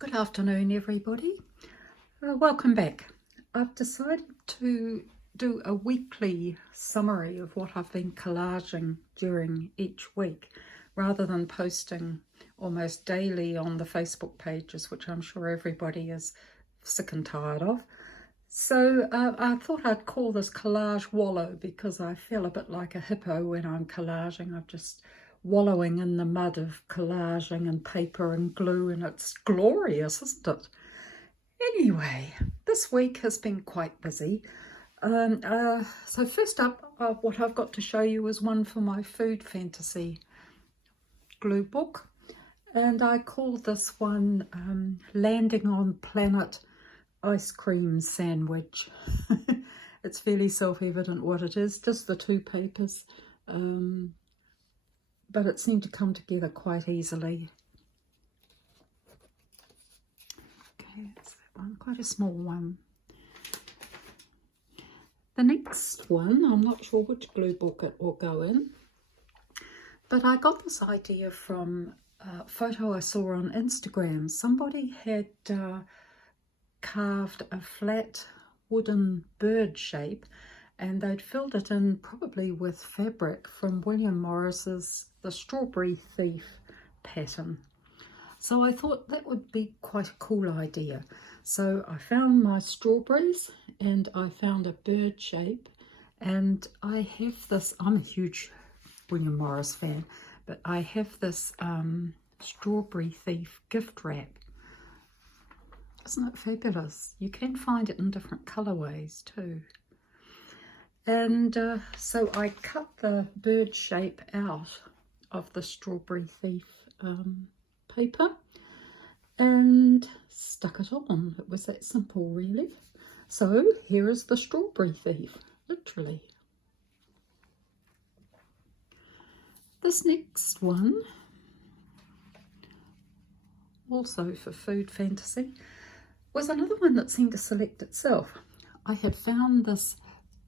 Good afternoon, everybody. Welcome back. I've decided to do a weekly summary of what I've been collaging during each week, rather than posting almost daily on the Facebook pages, which I'm sure everybody is sick and tired of. So I thought I'd call this Collage Wallow because I feel a bit like a hippo when I'm collaging. I'm just wallowing in the mud of collaging and paper and glue, and it's glorious, isn't it? Anyway, this week has been quite busy. So first up, what I've got to show you is one for my food fantasy glue book, and I call this one Landing on Planet Ice Cream Sandwich. It's fairly self-evident what it is, just the two papers, but it seemed to come together quite easily. Okay, that's that one, quite a small one. The next one, I'm not sure which glue book it will go in, but I got this idea from a photo I saw on Instagram. Somebody had carved a flat wooden bird shape, and they'd filled it in probably with fabric from William Morris's The Strawberry Thief pattern. So I thought that would be quite a cool idea. So I found my strawberries and I found a bird shape, and I have this, I'm a huge William Morris fan, but I have this Strawberry Thief gift wrap. Isn't it fabulous? You can find it in different colorways too. And so I cut the bird shape out of the Strawberry Thief paper and stuck it on. It was that simple, really. So here is the Strawberry Thief, literally. This next one, also for food fantasy, was another one that seemed to select itself. I had found this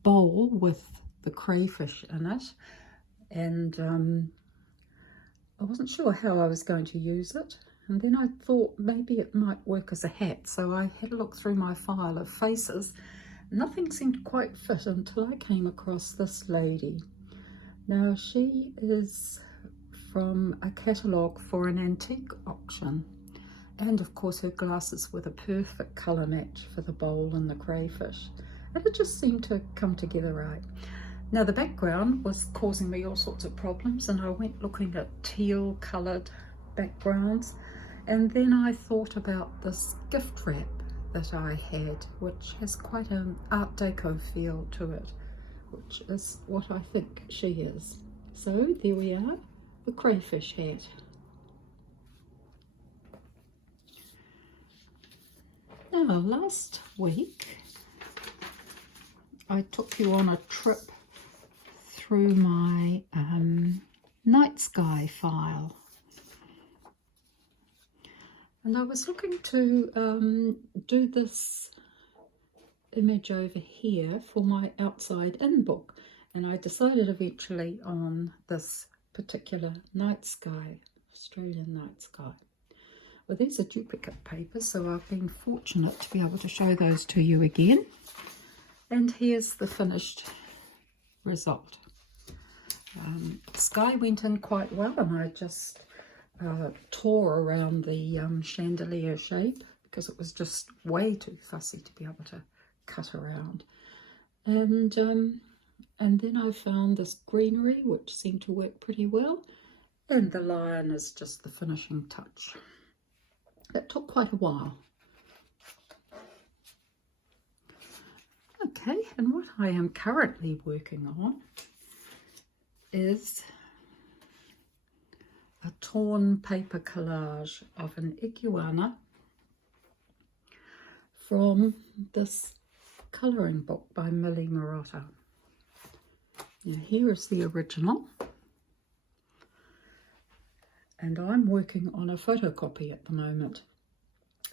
bowl with the crayfish in it, and I wasn't sure how I was going to use it, and then I thought maybe it might work as a hat, so I had a look through my file of faces. Nothing seemed to quite fit until I came across this lady. Now, she is from a catalogue for an antique auction, and of course her glasses were the perfect colour match for the bowl and the crayfish, and it just seemed to come together right. Now, the background was causing me all sorts of problems, and I went looking at teal coloured backgrounds, and then I thought about this gift wrap that I had, which has quite an Art Deco feel to it, which is what I think she is. So there we are, the Crayfish Hat. Now, last week I took you on a trip through my night sky file, and I was looking to do this image over here for my outside in book, and I decided eventually on this particular night sky, Australian night sky. Well, these are duplicate papers, so I've been fortunate to be able to show those to you again, and here's the finished result. The sky went in quite well, and I just tore around the chandelier shape because it was just way too fussy to be able to cut around. And then I found this greenery, which seemed to work pretty well, and the lion is just the finishing touch. It took quite a while. Okay, and what I am currently working on is a torn paper collage of an iguana from this colouring book by Millie Marotta. Now, here is the original, and I'm working on a photocopy at the moment.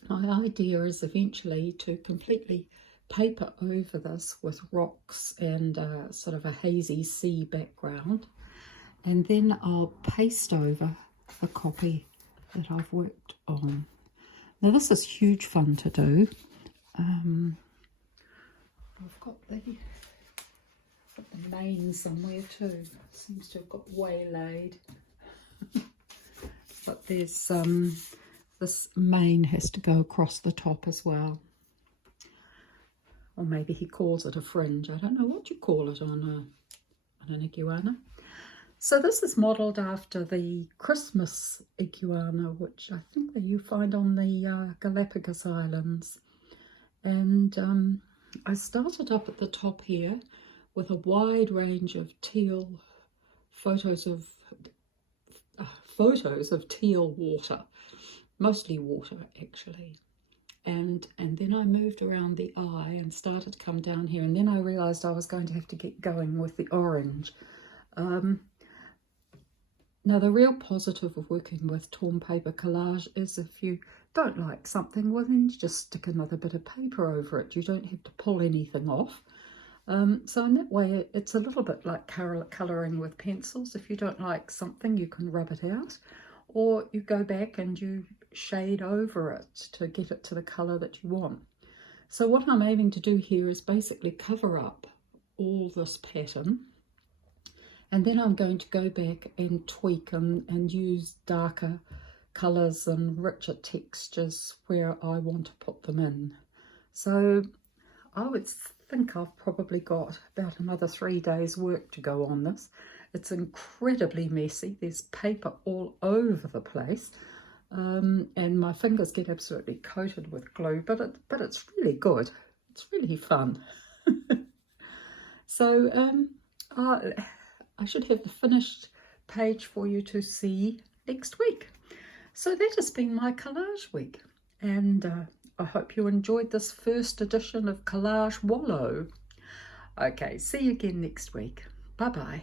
My idea is eventually to completely paper over this with rocks and sort of a hazy sea background, and then I'll paste over the copy that I've worked on. Now this is huge fun to do. I've got the mane somewhere too. Seems to have got waylaid. But there's this mane has to go across the top as well. Or maybe he calls it a fringe. I don't know what you call it on an iguana. So this is modelled after the Christmas iguana, which I think that you find on the Galapagos Islands. And I started up at the top here with a wide range of teal photos of teal water, mostly water actually. And then I moved around the eye and started to come down here, and then I realised I was going to have to get going with the orange. Now the real positive of working with torn paper collage is if you don't like something, well then you just stick another bit of paper over it. You don't have to pull anything off. So in that way it's a little bit like colouring with pencils. If you don't like something, you can rub it out, or you go back and you shade over it to get it to the colour that you want. So what I'm aiming to do here is basically cover up all this pattern, and then I'm going to go back and tweak and use darker colours and richer textures where I want to put them in. So I would think I've probably got about another 3 days work to go on this. It's incredibly messy. There's paper all over the place, and my fingers get absolutely coated with glue, but it's really good. It's really fun. So I should have the finished page for you to see next week. So that has been my collage week, and I hope you enjoyed this first edition of Collage Wallow. Okay, see you again next week. Bye-bye.